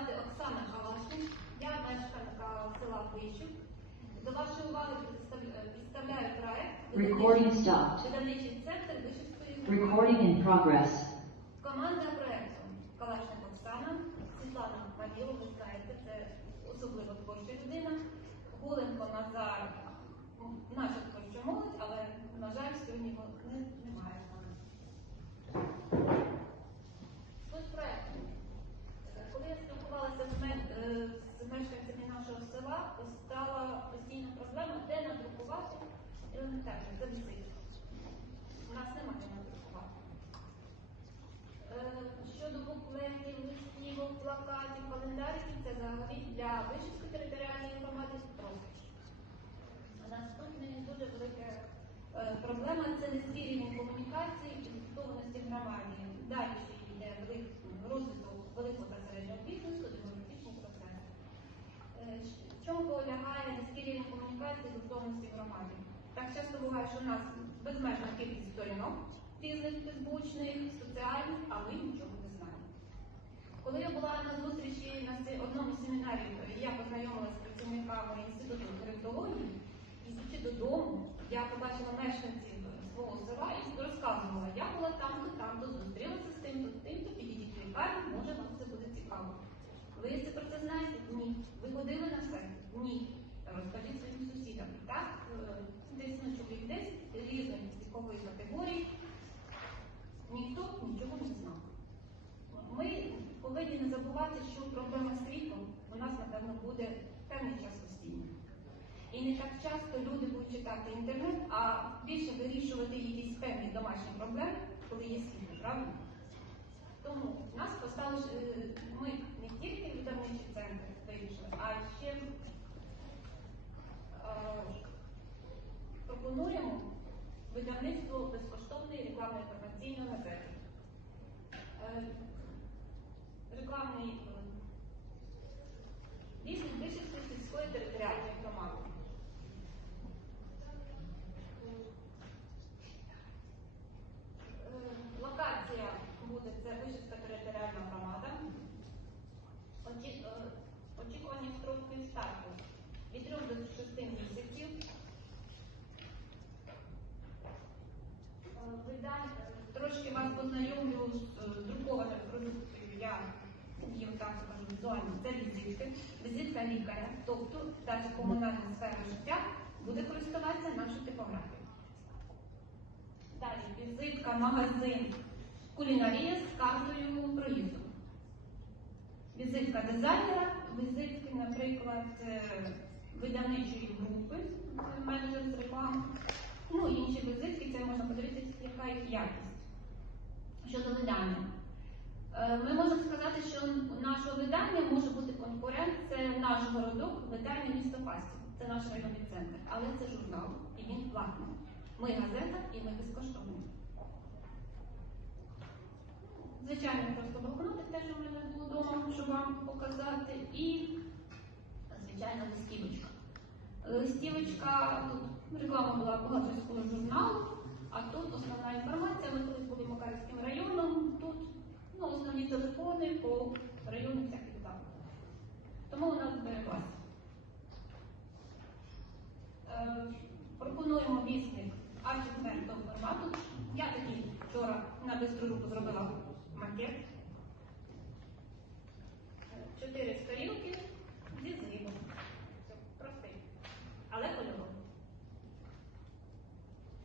звати Оксана Калашник. Я мешканка села Вищів. До вашої уваги представ- е, представляю проект Recording stopped. видавничий центр Вишівської Recording in progress. Команда елементарно, це. У нас немає надрукувати. Е, Щодо буклетів, листівок, плакатів, календарів, це взагалі для Вишівської територіальної громади просить. Наступна дуже велика е, проблема це низький рівень комунікації і згуртованості громаді. Далі ще йде розвиток великого та середнього бізнесу, демографічні процеси. Е, В чому полягає низький комунікації і згуртованості громаді? Так часто буває, що у нас безмежна кількість сторінок різних фейсбучних, соціальних, а ми нічого не знаємо. Коли я була на зустрічі на одному семінарі, я познайомилася з працівниками інституту коритології, і звідти додому, я побачила мешканців свого села і розказувала, я була там, то там, то зустрілася з тим, то тим, то підійдіть в лікарню, може вам це буде цікаво. Ви це про це знаєте? Ні. Ви ходили на це? Ні. Розкажіть своїм сусідам. Так, е, десь ну, чоловік десь різної вікової категорії. Ніхто нічого не знав. Ми повинні не забувати, що проблема з світлом у нас, напевно, буде певний час постійно. І не так часто люди будуть читати інтернет, а більше вирішувати якісь певні домашні проблеми, коли є світло, правда? Тому нас постали ж, е, ми не тільки видавничий центр вирішили, а ще е, пропонуємо видавництво безкоштовної рекламно-інформаційної газети. Е, Рекламний е, бізнес Вишівської сільської територіальної громади. Е, Локація буде це Вишівська територіальна громада. Очі- е, Очікувані строки старту від 3 до 6 місяців. Е, Видань, е, трошки вас познайомлю з е, друкованою продукцією. Я їм так скажу візуально. Це візитки, візитка лікаря, тобто та сфера життя буде користуватися нашою типографією. Далі візитка, магазин, кулінарія з картою проїзду. Візитка дизайнера, візитки, наприклад, е, видавничої групи, менеджер з реклами. Ну інші візитки, це можна подивитися, яка їх якість. Щодо видання. Е, Ми можемо сказати, що нашого видання може бути конкурент, це наш городок, видання місто Фастів. Це наш районний центр. Але це журнал, і він платний. Ми газета і ми безкоштовні. Звичайно, просто блокнотик теж у мене було вдома, щоб вам показати. І, звичайно, листівочка. Листівочка, тут реклама була бухгалтерського журналу, а тут основна інформація. Ми колись були Макарівським районом, тут ну, основні телефони по району всяких там. Тому нас збереглася. Пропонуємо вісник А4 формату. Я такий вчора на бистру руку зробила макет. Чотири сторінки зі зрібом. Це Простий, але кольоровий.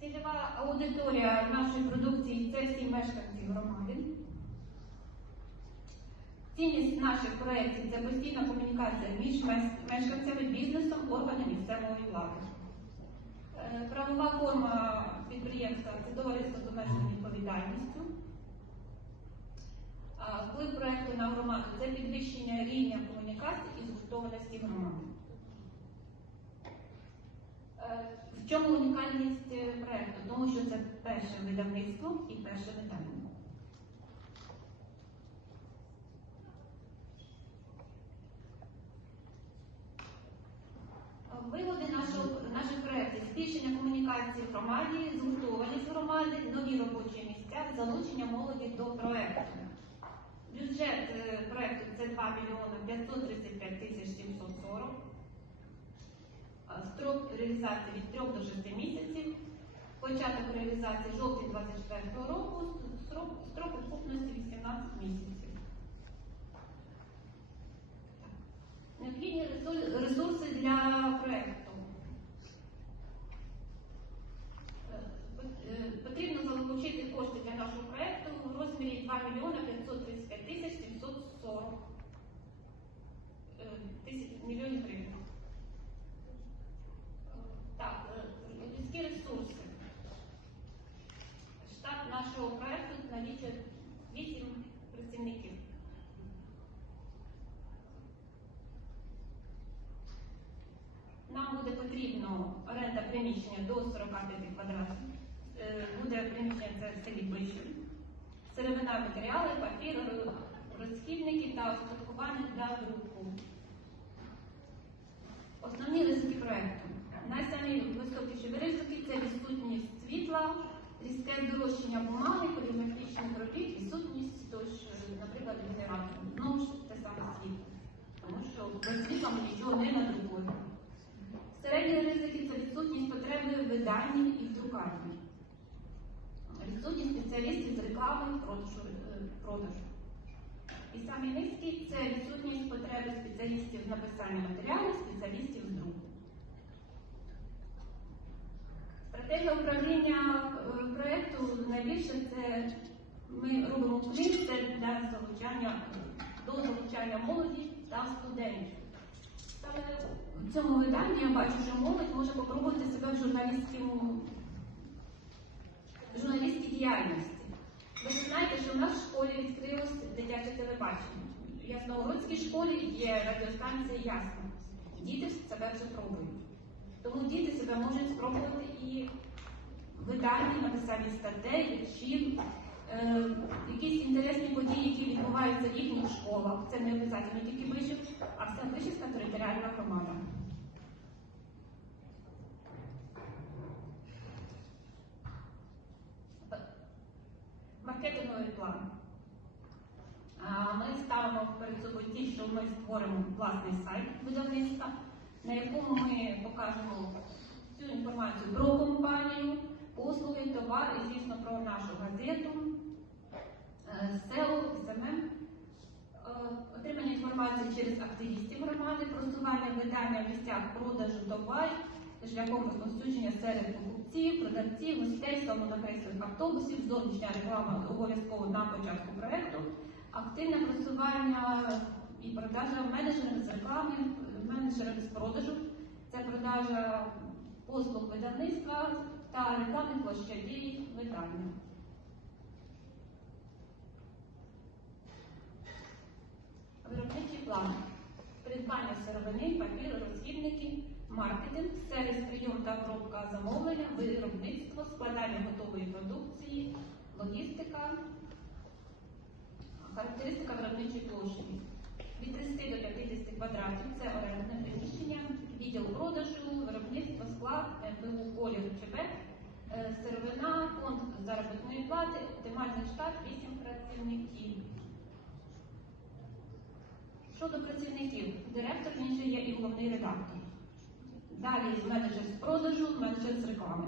Цільова аудиторія нашої продукції це всі мешканці громади. Цінність наших проєктів це постійна комунікація між мешканцями, бізнесом, органами місцевої влади. Е, Правова форма підприємства це товариство з обмеженою відповідальністю. Вплив проєкту на громаду це підвищення рівня комунікації і згуртованості громади. Е, В чому унікальність е, проєкту? Тому що це перше видавництво і перше видання. Виводи нашого, наших проєктів, збільшення в громаді, згуртованість громади, нові робочі місця, залучення молоді до проєкту. Бюджет е, проєкту це 2 мільйони 535 тисяч 740. Е, Строк реалізації від 3 до 6 місяців. Початок реалізації жовтень 24 року, строк, строк окупності 18 місяців. Необхідні ресурси для проєкту. Е, пот- е, Потрібно залучити кошти для нашого проєкту в розмірі 2 мільйони 535 тисяч 740 е, тисяч мільйонів гривень. Так, е, людські ресурси. Штат нашого проєкту налічує 8 працівників. Нам буде потрібно оренда приміщення до 45 квадратів. Е, Буде приміщення це в селі Бишів. Сировина матеріали, папір, розхідники та устаткування для друку. Основні ризики проекту. Найсамі високіші ризики це відсутність світла, різке здорожчання бумаги, поліграфічних робіт, відсутність тож, наприклад, генератору. Знову ж те саме світло. Тому що без світла ми нічого не надрукуємо. Середні ризики це відсутність потреби в виданні і в друкарні. Відсутність спеціалістів з продажу. е. І самі низькі це відсутність потреби спеціалістів написання матеріалів, спеціалістів з друку. Стратегія управління е, проєкту найбільше це ми робимо вплив для залучання залучання молоді та студентів. Саме в цьому виданні я бачу, що молодь може попробувати себе в журналістській діяльності. Ви знаєте, що в нас в школі відкрилось дитяче телебачення. В Ясногородській школі є радіостанція Ясна. Діти себе вже пробують. Тому діти себе можуть спробувати і в виданні, написанні статей, віршів, е, якісь інтересні події, які відбуваються в їхніх школах. Це не обов'язково тільки Бишів, а вся Бишівська територіальна громада. Маркетинговий план. А, Ми ставимо перед собою ті, що ми створимо власний сайт видавництва, на якому ми покажемо всю інформацію про компанію, послуги, товар і, звісно, про нашу газету, е, село, СММ. Е, Отримання інформації через активістів громади, просування видання в місцях продажу товарів шляхом розповсюдження серед покупців, продавців, гостей, самонакреслених автобусів, зовнішня реклама обов'язково на початку проєкту, активне просування і продажа менеджерами з реклами, менеджерами з продажу. Це продажа послуг видавництва та рекламних площадей видання. Виробничий план. Придбання сировини, папір, розхідники, маркетинг, сервіс, прийом та обробка замовлення, виробництво, складання готової продукції, логістика, характеристика виробничої площі. Від 30 до 50 квадратів це орендне приміщення, відділ продажу, виробництво, склад, МПУ, колір, ЧБ, е, сировина, фонд заробітної плати, оптимальний штат 8 працівників. Щодо працівників, директор він є і головний редактор. Далі менеджер з продажу, менеджер з реклами.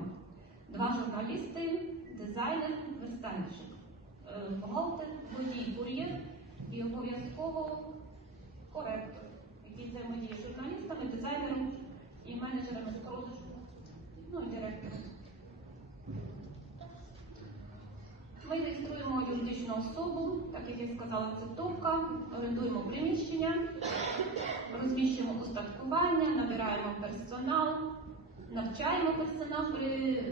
Два журналісти, дизайнер, верстальщик, е, бухгалтер, водій, кур'єр і обов'язково коректор, який взаємодіє з журналістами, дизайнером і менеджерами з продажу, ну і директором. Ми реєструємо юридичну особу, так як я сказала, це ТОВКа, орендуємо приміщення, розміщуємо устаткування, набираємо персонал, навчаємо персонал, е,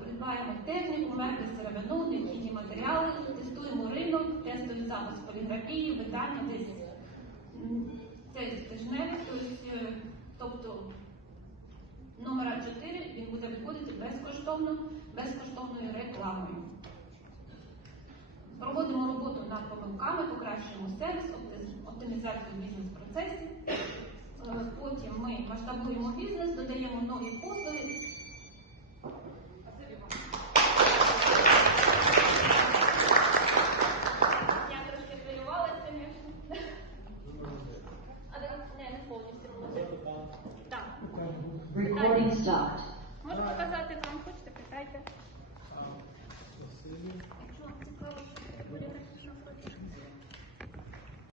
придбаємо техніку, меблі, сировину, необхідні матеріали, тестуємо ринок, тестовий запис поліграфії, видання десь м, це тобто, е, тобто номера 4 він буде виходити безкоштовно, безкоштовною рекламою. Проводимо роботу над помилками, покращуємо сервіс, оптимізацію бізнес-процесів. Е, Потім ми масштабуємо бізнес, додаємо нові послуги.